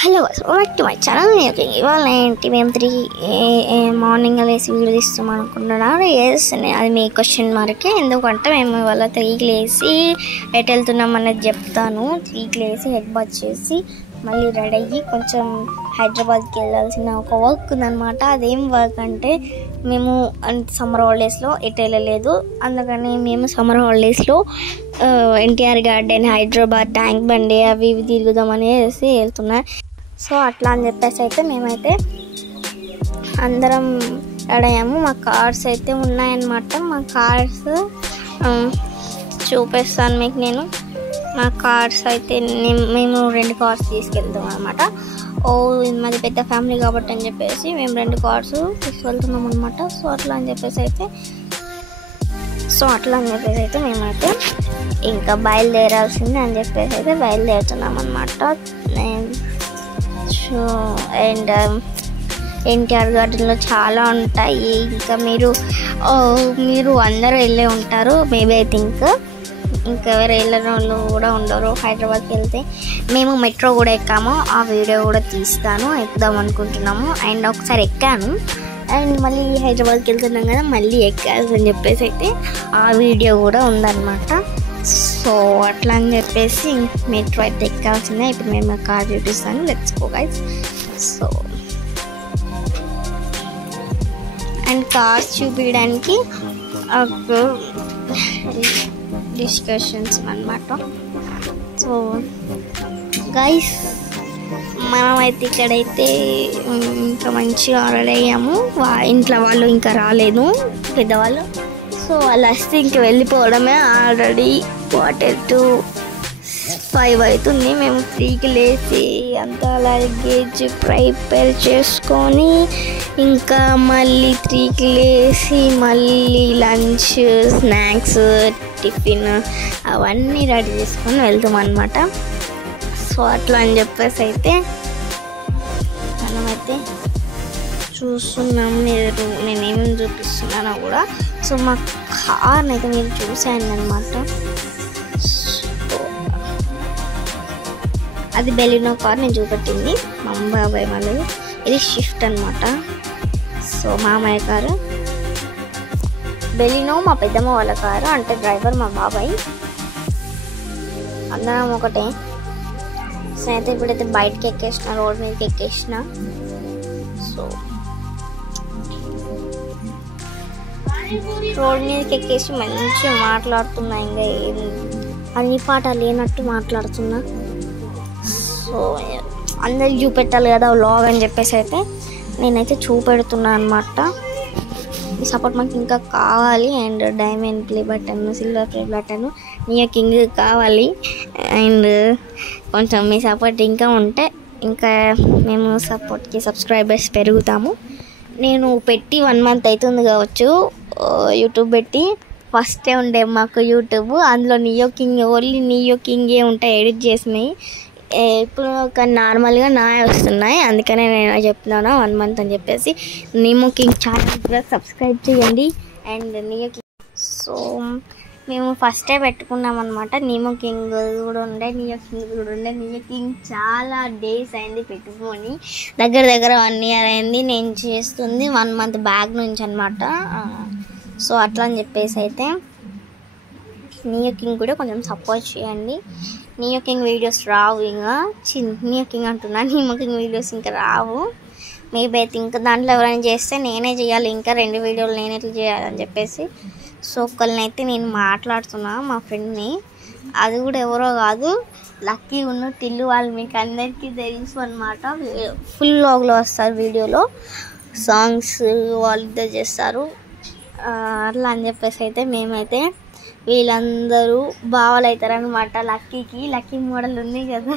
Hello back to my channel. ఇవాళ ఏంటి మేము 3 మార్నింగ్ లేసి వీడియో తీస్తాం అనుకుంటున్నాను. అది మీ క్వశ్చన్ మార్కే. ఎందుకంటే మేము ఇవాళ 3కి లేసి ఎటు వెళ్తున్నాం అనేది చెప్తాను. 3కి లేసి హెడ్ బాత్ చేసి మళ్ళీ రెడీ అయ్యి కొంచెం హైదరాబాద్కి వెళ్ళాల్సిన ఒక వర్క్ ఉందన్నమాట. అదేం వర్క్ అంటే మేము సమ్మర్ హాలిడేస్లో ఎటు వెళ్ళలేదు. అందుకని మేము సమ్మర్ హాలిడేస్లో ఎన్టీఆర్ గార్డెన్, హైదరాబాద్, ట్యాంక్ బండి అవి ఇవి తిరుగుదాం అనేసి వెళ్తున్నాం. సో అట్లా అని చెప్పేసి అయితే మేమైతే అందరం రెడీ అయ్యాము. మా కార్స్ అయితే ఉన్నాయన్నమాట. మా కార్స్ చూపిస్తాను మీకు నేను. మా కార్స్ అయితే మేము 2 కార్స్ తీసుకెళ్తాం అనమాట. ఇది మాది పెద్ద ఫ్యామిలీ కాబట్టి అని చెప్పేసి మేము 2 కార్స్ తీసుకెళ్తున్నాం అనమాట. సో అట్లా అని చెప్పేసి అయితే మేమైతే ఇంకా బయలుదేరాల్సిందే అని చెప్పేసి అయితే బయలుదేరుతున్నాం అనమాట. అండ్ ఎన్టీఆర్ గార్డెన్లో చాలా ఉంటాయి. ఇంకా మీరు అందరూ వెళ్ళే ఉంటారు మేబీ. ఐ థింక్ ఇంకా ఎవరు వెళ్ళిన వాళ్ళు కూడా ఉండరు. హైదరాబాద్కి వెళ్తే మేము మెట్రో కూడా ఎక్కాము. ఆ వీడియో కూడా తీస్తాను, ఎక్కుదాం అనుకుంటున్నాము. అండ్ ఒకసారి ఎక్కాను అండ్ మళ్ళీ హైదరాబాద్కి వెళ్తున్నాం కదా, మళ్ళీ ఎక్కాల్సి అని చెప్పేసి అయితే ఆ వీడియో కూడా ఉందన్నమాట. సో అట్లా అని చెప్పేసి మెట్రో అయితే ఎక్కాల్సిందే. ఇప్పుడు మేము కార్ చూపిస్తాను. Let's go guys. So and cars చూపించడానికి డిస్కషన్స్ అన్నమాట. సో గైస్ మనమైతే ఇక్కడైతే ఇంకా మంచిగా రెడీ అయ్యాము. ఇంట్లో వాళ్ళు ఇంకా రాలేదు, పెద్దవాళ్ళు. సో వాళ్ళు వస్తే ఇంక వెళ్ళిపోవడమే. ఆల్రెడీ 4:45 అవుతుంది. మేము 3కి లేచి అంతా లగేజ్ ప్రిపేర్ చేసుకొని ఇంకా మళ్ళీ 3కి లేచి మళ్ళీ లంచ్, స్నాక్స్, టిఫిన్ అవన్నీ రెడీ చేసుకొని వెళ్తాం అన్నమాట. సో అట్లా అని చెప్పేసి అయితే మనమైతే చూస్తున్నాం. నేనేమేమి చూపిస్తున్నానో కూడా. సో మా కార్ని అయితే మీరు చూసాను అనమాట. అది బెలినో కార్ నేను చూపెట్టింది మా బాబాయ్ వాళ్ళది. ఇది షిఫ్ట్ అనమాట. సో మామయ్య కారు. బెలినో మా పెద్దమ్మ వాళ్ళ కారు, అంటే డ్రైవర్ మా బాబాయ్. అందరం ఒకటే. సో అయితే ఇప్పుడైతే బయటకి ఎక్కేసిన, రోడ్ మీదకి ఎక్కేసిన. సో రోడ్ మీదకి ఎక్కేసి మంచిగా మాట్లాడుతున్నా. ఇంకా అన్ని పాట లేనట్టు మాట్లాడుతున్నా. సో అందరికి చూపెట్టాలి కదా వ్లాగ్ అని చెప్పేసి అయితే నేనైతే చూపెడుతున్నా అనమాట. ఈ సపోర్ట్ మాకు ఇంకా కావాలి. And diamond play button, silver play button, neo king కావాలి. అండ్ కొంచెం మీ సపోర్ట్ ఇంకా ఉంటే ఇంకా మేము సబ్స్క్రైబర్స్ పెరుగుతాము. నేను పెట్టి 1 మంత్ అవుతుంది కావచ్చు యూట్యూబ్ పెట్టి. ఫస్టే ఉండే మాకు యూట్యూబ్, అందులో ఓన్లీ నియో కింగే ఉంటాయి ఎడిట్ చేసినాయి. ఇప్పుడు ఒక నార్మల్గా నాయ వస్తున్నాయి. అందుకనే నేను చెప్తున్నాను 1 మంత్ అని చెప్పేసి. నియో కింగ్ ఛానల్ కూడా సబ్స్క్రైబ్ చేయండి. అండ్ నియో కింగ్ సో మేము ఫస్టే పెట్టుకున్నాం అనమాట. నియో కింగ్ కూడా ఉండే, నియో కింగ్ చాలా డేస్ అయింది పెట్టుకొని. దగ్గర 1 ఇయర్ అయింది నేను చేస్తుంది. 1 మంత్ బ్యాక్ నుంచి అనమాట. సో అట్లా అని చెప్పేసి అయితే నియో కింగ్ కూడా కొంచెం సపోర్ట్ చేయండి. నియో కింగ్ వీడియోస్ రావు. ఇంకా నియో కింగ్ అంటున్నా, నియో కింగ్ వీడియోస్ ఇంకా రావు మేబీ. అయితే ఇంకా దాంట్లో ఎవరైనా చేస్తే నేనే చేయాలి. ఇంకా 2 వీడియోలు నేను ఎట్లా చేయాలని చెప్పేసి. సో ఒకళ్ళని అయితే నేను మాట్లాడుతున్నా, మా ఫ్రెండ్ని. అది కూడా ఎవరో కాదు, లక్కీ ఉన్న టిల్లు వాళ్ళు. మీకు అందరికీ తెలుసు అనమాట. ఫుల్ వ్లాగ్లో వస్తారు, వీడియోలో సాంగ్స్ వాళ్ళిద్దరు చేస్తారు. అట్లా అని చెప్పేసి అయితే మేమైతే వీళ్ళందరూ బావలు అవుతారనమాట. లక్కీ మోడల్ ఉంది కదా,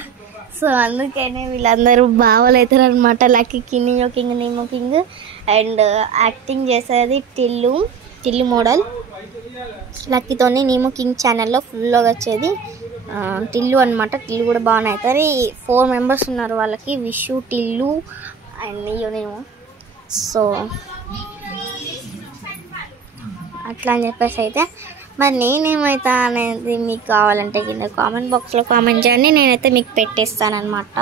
సో అందుకనే వీళ్ళందరూ బావలు అవుతారనమాట. లక్కీకి నియో కింగ్. అండ్ యాక్టింగ్ చేసేది టిల్లు మోడల్. లక్కీతోని నియో కింగ్ ఛానల్లో ఫుల్గా వచ్చేది టిల్లు అనమాట. టిల్లు కూడా బాగానే అవుతారు. 4 మెంబర్స్ ఉన్నారు వాళ్ళకి, Vishu, Tillu and Neo. So అట్లా అని చెప్పేసి అయితే మరి నేనేమవుతా అనేది మీకు కావాలంటే కింద కామెంట్ బాక్స్లో కామెంట్ చేయండి. నేనైతే మీకు పెట్టేస్తాను అనమాట.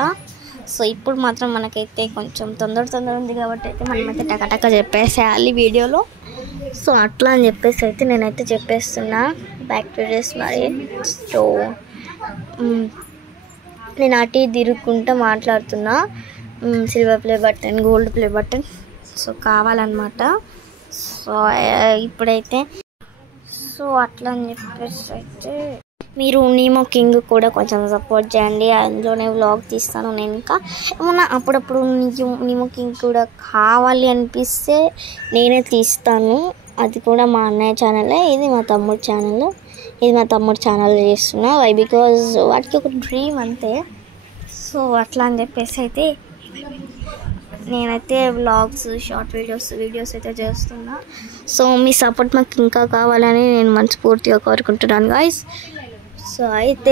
సో ఇప్పుడు మాత్రం మనకైతే కొంచెం తొందర ఉంది కాబట్టి అయితే మనమైతే టకటక చెప్పేసేయాలి వీడియోలో. సో అట్లా అని చెప్పేసి అయితే నేనైతే చెప్పేస్తున్నా బ్యాక్ టు డేస్ మరి. సో నేను అటు తిరుగుకుంటూ మాట్లాడుతున్నా. Silver play button, gold play button so కావాలన్నమాట. సో ఇప్పుడైతే సో అట్లా అని చెప్పేసి అయితే మీరు నీమో కింగ్ కూడా కొంచెం సపోర్ట్ చేయండి. అందులోనే వ్లాగ్ తీస్తాను నేను. ఇంకా ఏమన్నా అప్పుడప్పుడు నీమో కింగ్ కూడా కావాలి అనిపిస్తే నేనే తీస్తాను. అది కూడా మా అన్నయ్య ఛానలే, ఇది మా తమ్ముడు ఛానల్. ఇది మా తమ్ముడు ఛానల్ చేస్తున్నా. వై బికాజ్ వాటికి ఒక డ్రీమ్ అంతే. సో అట్లా అని చెప్పేసి అయితే నేనైతే వ్లాగ్స్, షార్ట్ వీడియోస్ అయితే చేస్తున్నా. సో మీ సపోర్ట్ మాకు ఇంకా కావాలని నేను మనస్ఫూర్తిగా కోరుకుంటున్నాను గాయస్. సో అయితే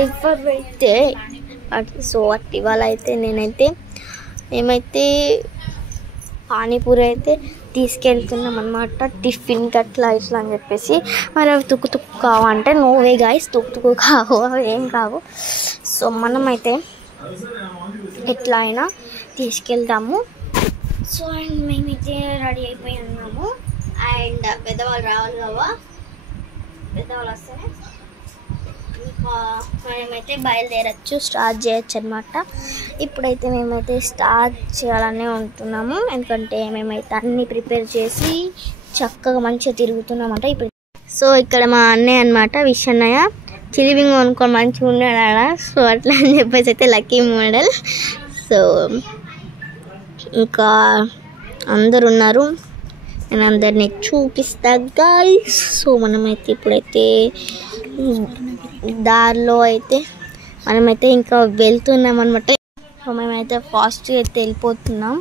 సో ఇవాళ అయితే మేమైతే పానీపూరి అయితే తీసుకెళ్తున్నాం అన్నమాట టిఫిన్కి అట్లా ఇట్లా అని చెప్పేసి. మరి అవి తుక్కు కావంటే నోవే గాయస్, తుక్కు కావు, అవి ఏం కావు. సో మనమైతే ఎట్లా అయినా తీసుకెళ్తాము. సో అండ్ మేమైతే రెడీ అయిపోయి ఉన్నాము. అండ్ పెద్దవాళ్ళు రావాలి కదా, పెద్దవాళ్ళు వస్తేనే ఇంకా మేమైతే బయలుదేరచ్చు, స్టార్ట్ చేయొచ్చు అనమాట. ఇప్పుడైతే మేమైతే స్టార్ట్ చేయాలనే ఉంటున్నాము. ఎందుకంటే మేమైతే అన్నీ ప్రిపేర్ చేసి చక్కగా మంచిగా తిరుగుతున్నామంట ఇప్పుడు. సో ఇక్కడ మా అన్నయ్య అనమాట, విష్ అన్నయ్య చిలివింగ్ అనుకోని మంచిగా ఉన్నాడు. సో అట్లా అని చెప్పేసి అయితే లక్కీ మోడల్. సో ఇంకా అందరు ఉన్నారు, నేను అందరినీ చూపిస్తా గాయ్స్. సో మనమైతే ఇప్పుడైతే దారిలో అయితే మనమైతే ఇంకా వెళ్తున్నాం అనమాట. సో మేమైతే ఫాస్ట్గా అయితే వెళ్ళిపోతున్నాం.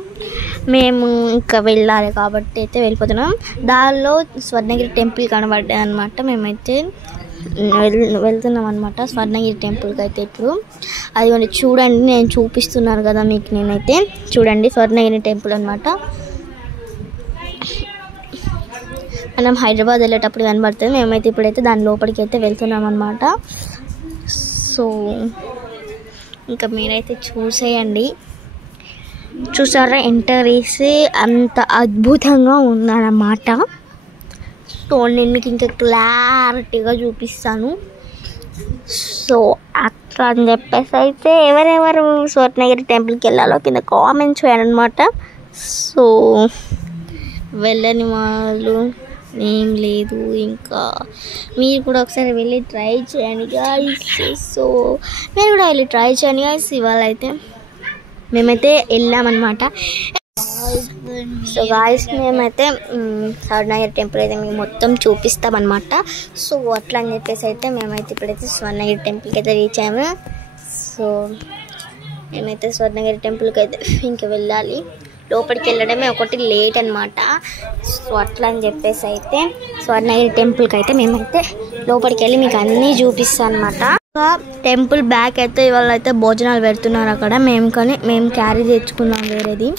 మేము ఇంకా వెళ్ళాలి కాబట్టి అయితే వెళ్ళిపోతున్నాం. దారిలో స్వర్ణగిరి టెంపుల్ కనబడ్డాయి అనమాట. మేమైతే వెళ్తున్నాం అనమాట స్వర్ణగిరి టెంపుల్కి అయితే. ఇప్పుడు అది చూడండి, నేను చూపిస్తున్నాను కదా మీకు. నేనైతే చూడండి స్వర్ణగిరి టెంపుల్ అనమాట. మనం హైదరాబాద్ వెళ్ళేటప్పుడు కనబడుతుంది. మేమైతే ఇప్పుడైతే దాని లోపలికి అయితే వెళ్తున్నాం అనమాట. సో ఇంకా మీరైతే చూసేయండి. చూసారా ఎంటర్ చేసి అంత అద్భుతంగా ఉందన్నమాట. సో నేను మీకు ఇంకా క్లారిటీగా చూపిస్తాను. సో అట్లా అని చెప్పేసి అయితే ఎవరెవరు స్వర్ణగిరి టెంపుల్కి వెళ్ళాలో కింద కామెంట్స్ చేయాలన్నమాట. సో వెళ్ళని వాళ్ళు ఏం లేదు, ఇంకా మీరు కూడా ఒకసారి వెళ్ళి ట్రై చేయండి గాయ్స్. సో మీరు కూడా వెళ్ళి ట్రై చేయండి గాయ్స్. ఇవాళ అయితే మేమైతే వెళ్ళామన్నమాట. సో గాయ్స్ మేమైతే స్వర్ణగిరి టెంపుల్ అయితే మేము మొత్తం చూపిస్తామన్నమాట. సో అట్లా అని చెప్పేసి అయితే మేమైతే ఇప్పుడైతే స్వర్ణగిరి టెంపుల్కి అయితే రీచ్ అయ్యాము. సో మేమైతే స్వర్ణగిరి టెంపుల్కి అయితే ఇంకా వెళ్ళాలి. లోపలికి వెళ్ళడమే ఒకటి లేట్ అనమాట. సో అట్లా అని చెప్పేసి అయితే స్వర్ణగిరి టెంపుల్కి అయితే మేమైతే లోపలికి వెళ్ళి మీకు అన్నీ చూపిస్తాను అనమాట. టెంపుల్ బ్యాక్ అయితే ఇవాళ అయితే భోజనాలు పెడుతున్నారు అక్కడ. మేము క్యారీ తెచ్చుకున్నాం వేరేది.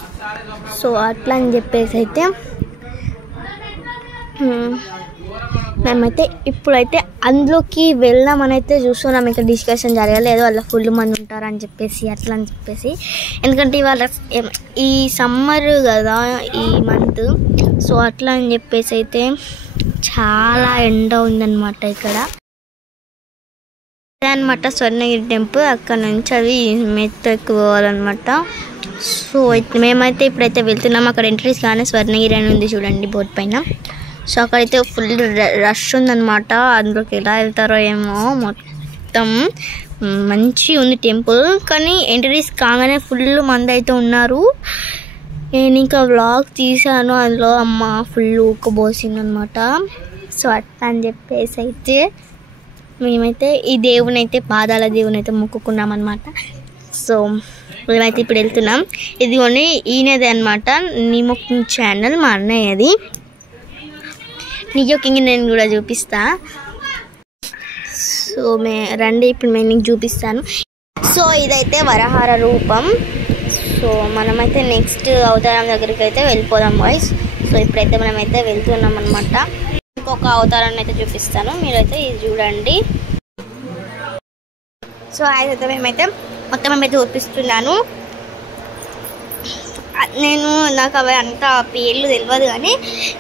సో అట్లా అని చెప్పేసి అయితే మేమైతే ఇప్పుడైతే అందులోకి వెళ్దామని అయితే చూస్తున్నాం. ఇంకా డిస్కషన్ జరగలేదు, వాళ్ళ ఫుల్ మంది ఉంటారని చెప్పేసి అట్లా అని చెప్పేసి. ఎందుకంటే ఇవాళ ఈ సమ్మర్ కదా ఈ మంత్. సో అట్లా అని చెప్పేసి అయితే చాలా ఎండ ఉందన్నమాట ఇక్కడ. అదే అనమాట స్వర్ణగిరి టెంపుల్. అక్కడ నుంచి అది మెట్టు ఎక్కువాలన్నమాట. సో మేమైతే ఇప్పుడైతే వెళ్తున్నాం. అక్కడ ఎంట్రీస్ కానీ స్వర్ణగిరి అని ఉంది చూడండి బోర్డు పైన. సో అక్కడైతే ఫుల్ రష్ ఉందన్నమాట. అందులోకి ఎలా వెళ్తారో ఏమో. మొత్తం మంచి ఉంది టెంపుల్, కానీ ఎంట్రీస్ కాగానే ఫుల్ మంది అయితే ఉన్నారు. నేను ఇంకా వ్లాగ్ తీసాను, అందులో అమ్మ ఫుల్ ఊక్కబోసింది అనమాట. సో అట్లా అని చెప్పేసి అయితే మేమైతే ఈ దేవుని అయితే పాదాల దేవుని అయితే మొక్కుకున్నాం అనమాట. సో మేమైతే ఇప్పుడు వెళ్తున్నాం. ఇదిగోని ఈయనది అనమాట నీమో కింగ్ ఛానల్, మా అన్నయ్యది. నీమో కింగ్ నేను కూడా చూపిస్తా. సో రండి ఇప్పుడు నేను నీకు చూపిస్తాను. సో ఇదైతే వరహార రూపం. సో మనమైతే నెక్స్ట్ అవతారం దగ్గరికి అయితే వెళ్ళిపోదాం బాయ్స్. సో ఇప్పుడైతే మనమైతే వెళ్తున్నాం అనమాట. ఇంకొక అవతారాన్ని అయితే చూపిస్తాను, మీరైతే ఇది చూడండి. సో అయితే మేమైతే మొత్తం చూపిస్తున్నాను. నాకు అవి అంత పేర్లు తెలియదు, కానీ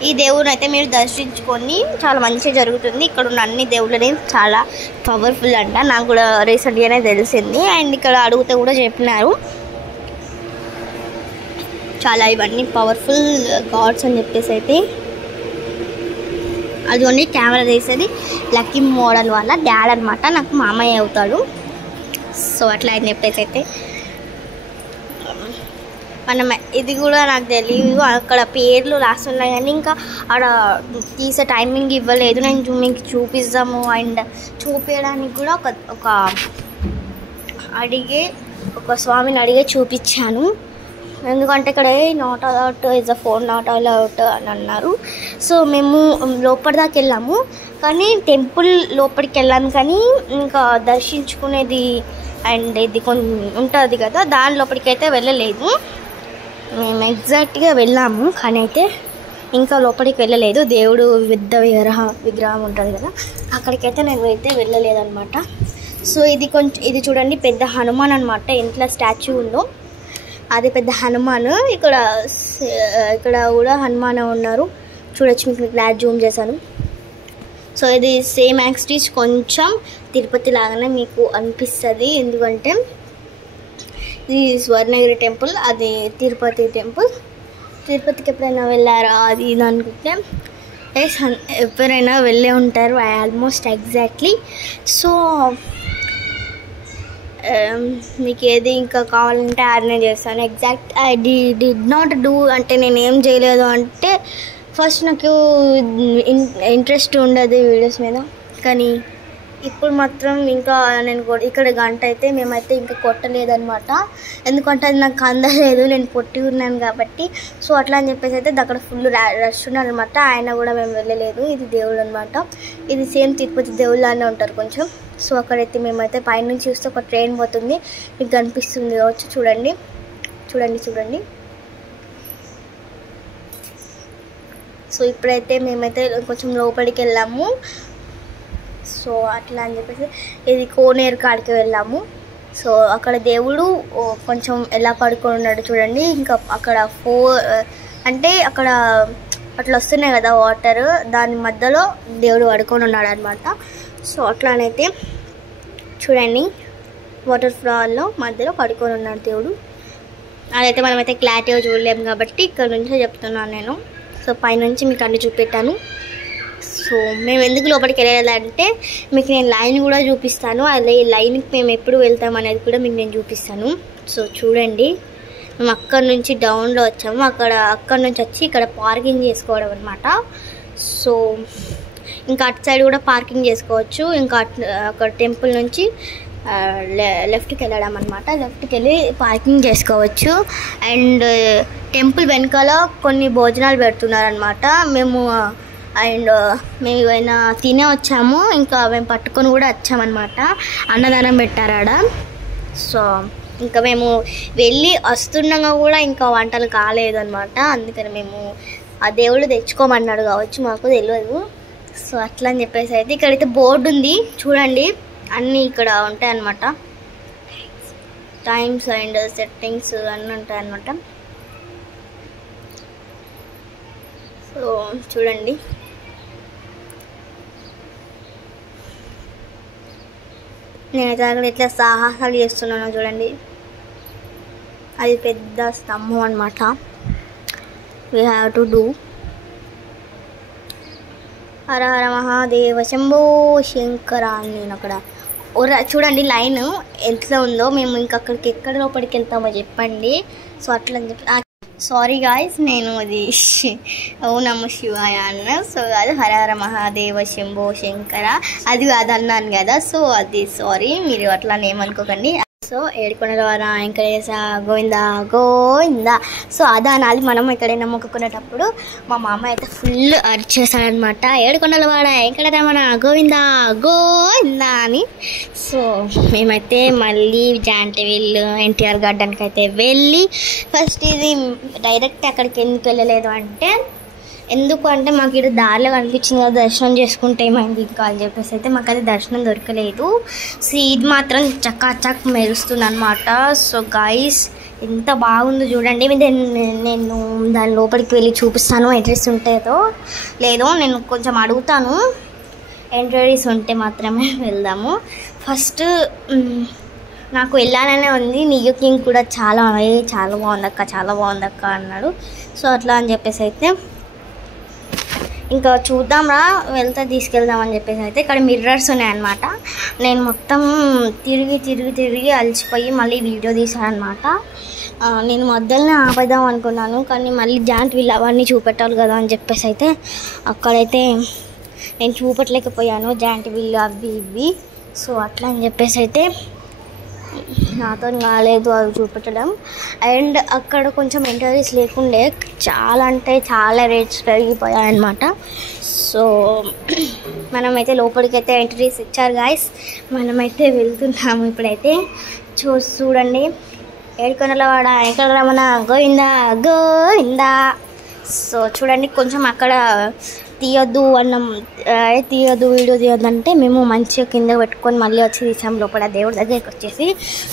ఈ దేవుడిని అయితే మీరు దర్శించుకొని చాలా మంచిగా జరుగుతుంది. ఇక్కడ ఉన్న అన్ని దేవుళ్ళని చాలా పవర్ఫుల్ అంట, నాకు కూడా రీసెంట్గానే తెలిసింది. అండ్ ఇక్కడ అడిగితే కూడా చెప్పినారు చాలా ఇవన్నీ పవర్ఫుల్ గాడ్స్ అని చెప్పేసి. అయితే అది ఓన్లీ కెమెరా తీసేది లక్కీ మోడల్ వాళ్ళ డాడ్ అనమాట, నాకు మామయ్య అవుతాడు. సో అట్లా అని చెప్పేసి అయితే మనం ఇది కూడా నాకు తెలియదు, అక్కడ పేర్లు రాస్తున్నాయి కానీ ఇంకా అక్కడ తీసే టైమింగ్ ఇవ్వలేదు. నేను మీకు చూపిస్తాము అండ్ చూపించడానికి కూడా ఒక స్వామిని అడిగే చూపించాను. ఎందుకంటే ఇక్కడ not allowed is a phone not allowed అని అన్నారు. సో మేము లోపలి దాకా వెళ్ళాము, కానీ టెంపుల్ లోపలికి వెళ్ళాము, కానీ ఇంకా దర్శించుకునేది అండ్ ఇది కొన్ని ఉంటుంది కదా దాని లోపలికి అయితే వెళ్ళలేదు. మేము ఎగ్జాక్ట్గా వెళ్ళాము కానీ అయితే ఇంకా లోపలికి వెళ్ళలేదు. దేవుడు పెద్ద విగ్రహం ఉంటుంది కదా అక్కడికైతే నేను అయితే వెళ్ళలేదన్నమాట. సో ఇది చూడండి పెద్ద హనుమాన్ అనమాట, ఇంట్లో స్టాచ్యూ ఉందో అది పెద్ద హనుమాన్. ఇక్కడ కూడా హనుమాన్ ఉన్నారు చూడొచ్చు, మీకు గ్లాస్ జూమ్ చేశాను. సో ఇది సేమ్ యాక్సిటీస్ కొంచెం తిరుపతి లాగానే మీకు అనిపిస్తుంది, ఎందుకంటే ఇది స్వర్ణగిరి టెంపుల్, అది తిరుపతి టెంపుల్. తిరుపతికి ఎప్పుడైనా వెళ్ళారా అది ఇది అనుకుంటే ఎవరైనా వెళ్ళే ఉంటారు ఆల్మోస్ట్ ఎగ్జాక్ట్లీ. సో మీకు ఏది ఇంకా కావాలంటే యాడ్నే చేస్తాను. Exact I did not do అంటే నేను ఏం చేయలేదు అంటే ఫస్ట్ నాకు ఇంట్రెస్ట్ ఉండదు వీడియోస్ మీద, కానీ ఇప్పుడు మాత్రం ఇంకా నేను ఇక్కడ గంట అయితే మేమైతే ఇంకా కొట్టలేదన్నమాట, ఎందుకంటే అది నాకు అందలేదు, నేను పొట్టి ఉన్నాను కాబట్టి. సో అట్లా అని చెప్పేసి అయితే అక్కడ ఫుల్ రష్ ఉన్నారనమాట, ఆయన కూడా మేము వెళ్ళలేదు. ఇది దేవుడు అనమాట, ఇది సేమ్ తిరుపతి దేవుళ్ళనే ఉంటారు కొంచెం. సో అక్కడైతే మేమైతే పైనుంచి చూస్తే ఒక ట్రైన్ పోతుంది, మీకు కనిపిస్తుంది కావచ్చు, చూడండి చూడండి చూడండి. సో ఇప్పుడైతే మేమైతే కొంచెం లోపలికి వెళ్ళాము. సో అట్లా అని చెప్పేసి ఇది కోనేరు కాడికి వెళ్ళాము. సో అక్కడ దేవుడు కొంచెం ఎలా పడుకొని ఉన్నాడు చూడండి. ఇంకా అక్కడ అంటే అక్కడ అట్లా వస్తున్నాయి కదా వాటర్, దాని మధ్యలో దేవుడు పడుకొని ఉన్నాడు అనమాట. సో అట్లానైతే చూడండి వాటర్ ఫాల్లో మధ్యలో పడుకొని ఉన్నాడు దేవుడు. అదైతే మనమైతే క్లారిటీగా చూడలేము కాబట్టి ఇక్కడ నుంచే చెప్తున్నాను నేను. సో పైనుంచి మీకు అన్ని చూపెట్టాను. సో మేము ఎందుకు లోపలికి వెళ్ళాలంటే మీకు నేను లైన్ కూడా చూపిస్తాను, అదే లైన్కి మేము ఎప్పుడు వెళ్తాం అనేది కూడా మీకు నేను చూపిస్తాను. సో చూడండి మేము అక్కడ నుంచి డౌన్లో వచ్చాము, అక్కడ నుంచి వచ్చి ఇక్కడ పార్కింగ్ చేసుకోవడం అనమాట. సో ఇంకా అటు సైడ్ కూడా పార్కింగ్ చేసుకోవచ్చు. ఇంకా అక్కడ టెంపుల్ నుంచి లెఫ్ట్కి వెళ్ళడం అనమాట, లెఫ్ట్కి వెళ్ళి పార్కింగ్ చేసుకోవచ్చు. అండ్ టెంపుల్ వెనకాల కొన్ని భోజనాలు పెడుతున్నారనమాట. మేము ఏమైనా తినే వచ్చాము, ఇంకా మేము పట్టుకొని కూడా వచ్చామన్నమాట, అన్నదానం పెట్టారాడ. సో ఇంకా మేము వెళ్ళి వస్తుండగా కూడా ఇంకా వంటలు కాలేదు అనమాట, అందుకని మేము ఆ దేవుడు తెచ్చుకోమన్నాడు కావచ్చు, మాకు తెలియదు. సో అట్లా అని చెప్పేసి అయితే ఇక్కడైతే బోర్డు ఉంది చూడండి, అన్నీ ఇక్కడ ఉంటాయన్నమాట, టైమ్స్ అండ్ సెట్టింగ్స్ అన్నీ ఉంటాయన్నమాట. సో చూడండి నేనైతే అక్కడ ఇట్లా సాహసాలు చేస్తున్నాను చూడండి. అది పెద్ద స్తంభం అనమాట, వీ హ్యావ్ టు డూ. హర హర మహాదేవ శంభో శంకర అని నేను అక్కడ చూడండి లైన్ ఎట్లా ఉందో. మేము ఇంకా అక్కడికి ఎక్కడ లోపలికి వెళ్తామో చెప్పండి. సో అట్లా అని చెప్పి సారీ గాయస్, నేను అది ఓ నమః శివాయ అన్న. సో అది హర హర మహాదేవ శంభో శంకర అది అన్నాను కదా. సో అది సారీ, మీరు అట్లా ఏమనుకోకండి. సో ఏడుకొండలవాడ వెంకటేశ గోవిందా గోవిందా. సో అదా అనాలి మనం ఎక్కడైనా మొక్కుకునేటప్పుడు. మా మామ అయితే ఫుల్ అరిచేస్తాడనమాట, ఏడుకొండలవాడ వెంకటరమణ గోవిందా గోవిందా అని. సో మేమైతే మళ్ళీ జాంటివిల్ ఎన్టీఆర్ గార్డెన్కి అయితే వెళ్ళి ఫస్ట్ ఇది డైరెక్ట్ అక్కడికి ఎందుకు వెళ్ళలేదు అంటే మాకు ఇక్కడ దారిలో కనిపించింది కదా, దర్శనం చేసుకుంటే ఏమైంది ఇంకా అని చెప్పేసి అయితే మాకు అది దర్శనం దొరకలేదు. సో ఇది మాత్రం చక్కా చక్ మెరుస్తుంది అనమాట. సో గైస్ ఎంత బాగుందో చూడండి. నేను దాని లోపలికి వెళ్ళి చూపిస్తాను ఎంట్రీస్ ఉంటేదో లేదో నేను కొంచెం అడుగుతాను. ఎంట్రీస్ ఉంటే మాత్రమే వెళ్దాము. ఫస్ట్ నాకు వెళ్ళాలనే ఉంది. నియో కింగ్ కూడా చాలా బాగుందక్క అన్నాడు. సో అట్లా అని చెప్పేసి అయితే ఇంకా చూద్దాంరా వెళ్తే తీసుకెళ్దామని చెప్పేసి అయితే ఇక్కడ మిర్రర్స్ ఉన్నాయన్నమాట. నేను మొత్తం తిరిగి అలసిపోయి మళ్ళీ వీడియో తీసానమాట. నేను మధ్యలోనే ఆపేద్దాం అనుకున్నాను, కానీ మళ్ళీ జాయింట్ వీల్ అవన్నీ చూపెట్టాలి కదా అని చెప్పేసి అయితే అక్కడైతే నేను చూపెట్టలేకపోయాను జాయింట్ వీల్ అవి ఇవి. సో అట్లా అని చెప్పేసి అయితే నాతో కాలేదు అవి చూపెట్టడం. అండ్ అక్కడ కొంచెం ఎంట్రీస్ లేకుండే, చాలా అంటే చాలా రేట్స్ పెరిగిపోయాయన్నమాట. సో మనమైతే లోపలికైతే ఎంట్రీస్ ఇచ్చారు గాయస్. మనమైతే వెళ్తున్నాము ఇప్పుడైతే. చూడండి, ఏడుకొండలవాడ వెంకటరమణ గోవిందా. సో చూడండి, కొంచెం అక్కడ తీయొద్దు వీడియో తీయొద్దంటే మేము మంచిగా కింద పెట్టుకొని మళ్ళీ వచ్చి తీసాం లోపల దేవుడి దగ్గరికి వచ్చేసి.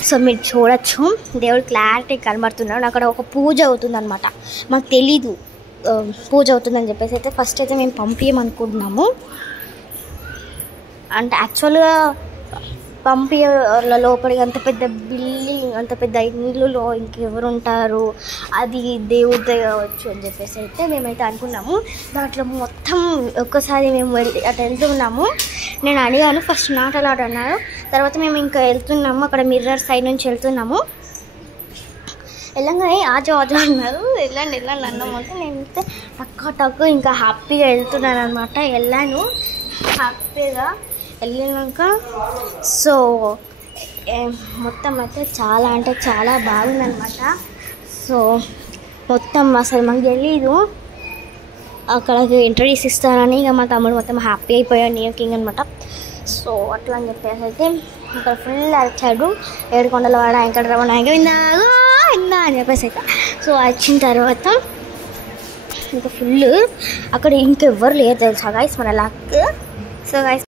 సో మీరు చూడొచ్చు, దేవుడు క్లారిటీ కనబడుతున్నాడు. అక్కడ ఒక పూజ అవుతుందన్నమాట. మాకు తెలీదు పూజ అవుతుందని చెప్పేసి అయితే ఫస్ట్ అయితే మేము పంపించమనుకుంటున్నాము. అంటే యాక్చువల్గా లోపలికి అంత పెద్ద బిల్డింగ్, అంత పెద్ద ఇల్లులో ఇంకెవరు ఉంటారు, అది దేవుడిదే కావచ్చు అని చెప్పేసి అయితే మేమైతే అనుకున్నాము. దాంట్లో మొత్తం ఒక్కసారి మేము అటు వెళ్తున్నాము. నేను అడిగాను, ఫస్ట్ నాట్ అలౌడ్ అన్నారు. తర్వాత మేము ఇంకా వెళ్తున్నాము, అక్కడ మిర్రర్ సైడ్ నుంచి వెళ్తున్నాము. వెళ్ళంగానే ఆజో అన్నారు, వెళ్ళండి అన్నమాట. నేనైతే టక్కు ఇంకా హ్యాపీగా వెళ్తున్నాను అనమాట. వెళ్ళాను హ్యాపీగా. వెళ్ళినాక సో మొత్తం అయితే చాలా అంటే చాలా బాగుందనమాట. సో మొత్తం అసలు మాకు తెలీదు అక్కడికి ఎంట్రీస్ ఇస్తారని. ఇక మా తమ్ముడు మొత్తం హ్యాపీ అయిపోయాడు, నియో కింగ్ అనమాట. సో అట్లా అని చెప్పేసి అయితే అక్కడ ఫుల్ వచ్చాడు. ఏడుకొండలవాడ వెంకటరమణ గోవిందా అని చెప్పేసి అయితే. సో వచ్చిన తర్వాత ఇంకా ఫుల్ అక్కడ ఇంకెవ్వరు లేదు తెలుసా గాయస్, మన లక్. So guys